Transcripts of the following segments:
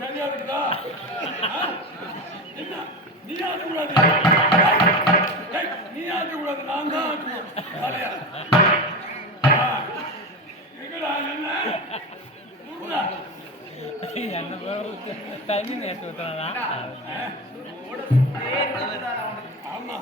சரியா இருக்குதா? என்ன நீ ஆடக்கூடாது, நீ ஆடக்கூடாது, நான் தான் ஆடணும். என்ன தண்ணி நேற்று ஊற்றுறதா? ஆமா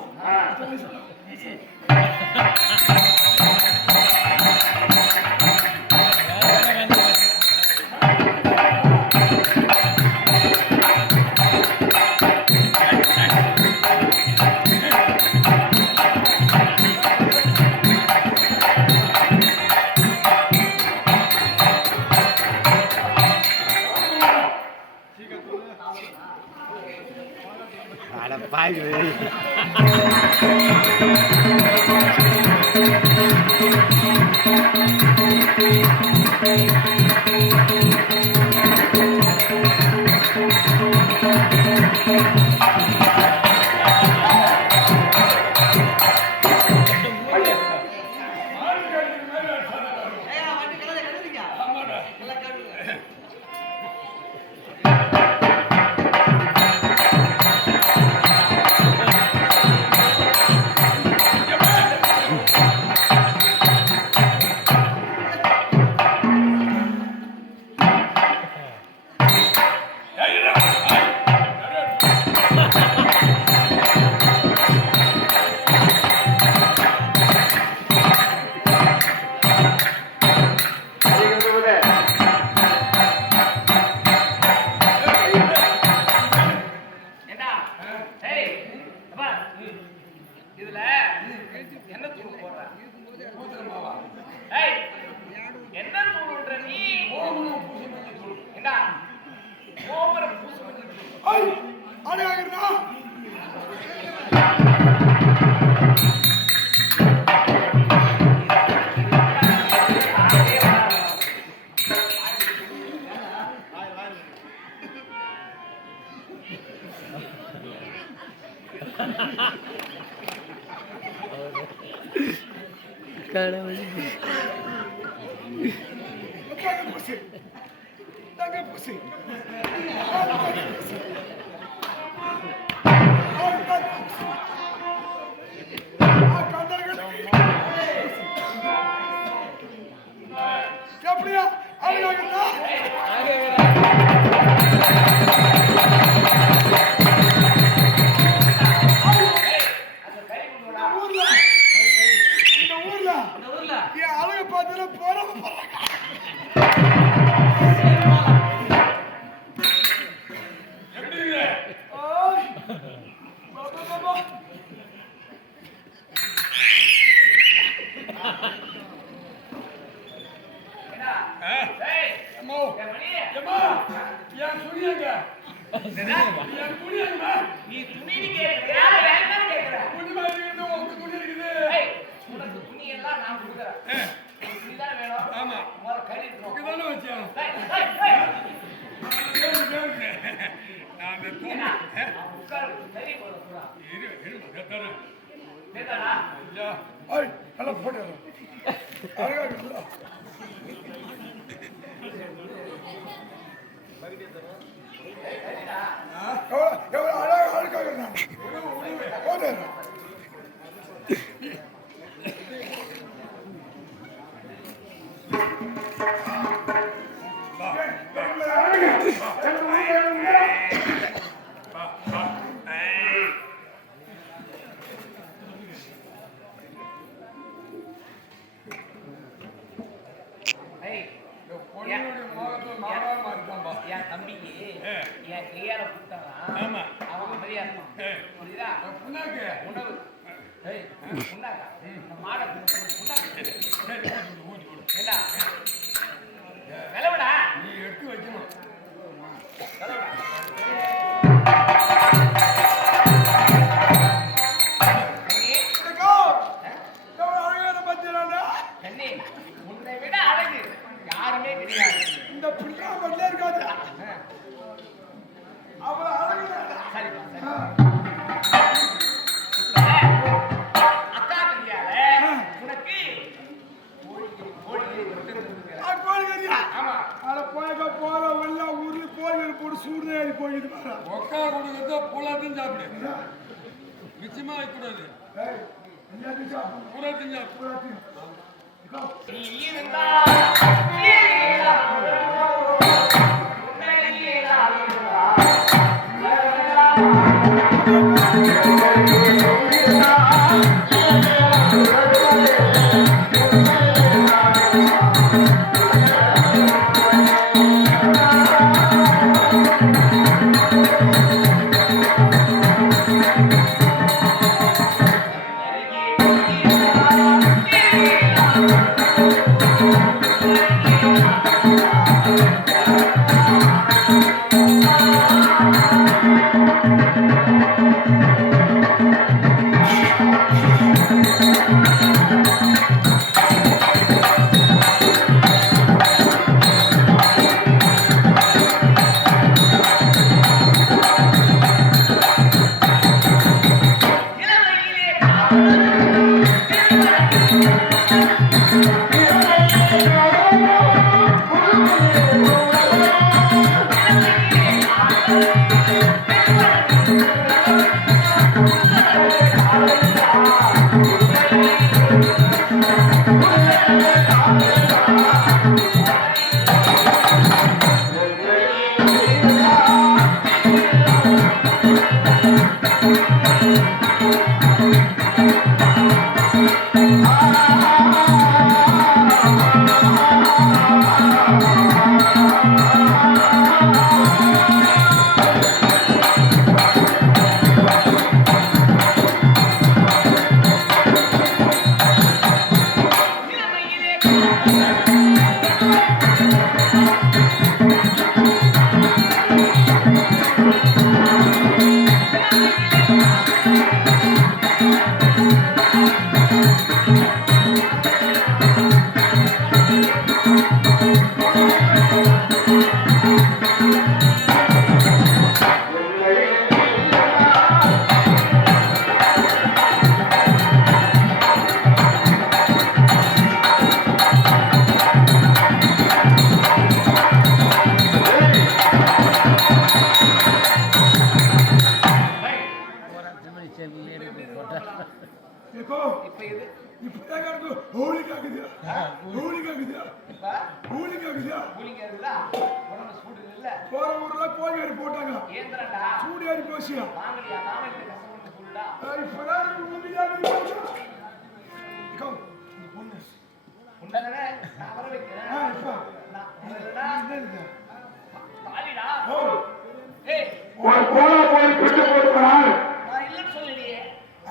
பாய் கடவுள் எப்படியா அழகு பார்த்து போற நீ துணி துணி எல்லாம் நான் கொடுக்குறேன். துணிதான் வேணும். ஆமா கறி தானே வச்சேன். நல்லா போட்டு என் தம்பிக்கு என் கையால கொடுத்தாங்க. அவன் மாதிரியா இருப்பான். புரியுதா? உணவு புண்ணாக்கா மாடை என்ன விளவிடா நீ எடுத்து வைக்கணும். உன்னை விட அழகு யாருமே கிடையாது. இந்த பிள்ளை மட்டும் இருக்காது. அவ்வளவு அழகு அக்கா தெரியாத உனக்கு கோழி ஆமா அதை போக போற உள்ள போட்டு சூடு ஏறி போயிட்டு பாரு ஒக்கா கொடுக்கறத பூலாத்தையும் சாப்பிடு மிச்சமா வைக்கூடாது பூலாத்தையும் சாப்பிடு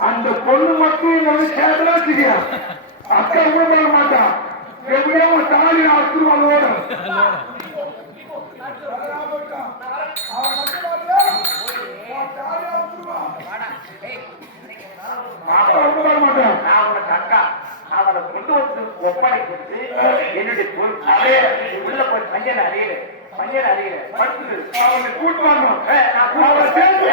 அந்த பொண்ணு மட்டும் வந்து கேட்டா வச்சுக்கியா அக்கா கூட பண்ண மாட்டான் எப்படியோ தாலி ஆசிர்வாதோட அவனை கொண்டு வந்து ஒப்படைக்கிட்டு என்னுடைய உள்ள போய் பஞ்சனை அறியல படுத்துது அவனை கூட்டு வரணும் அவனை சேர்த்து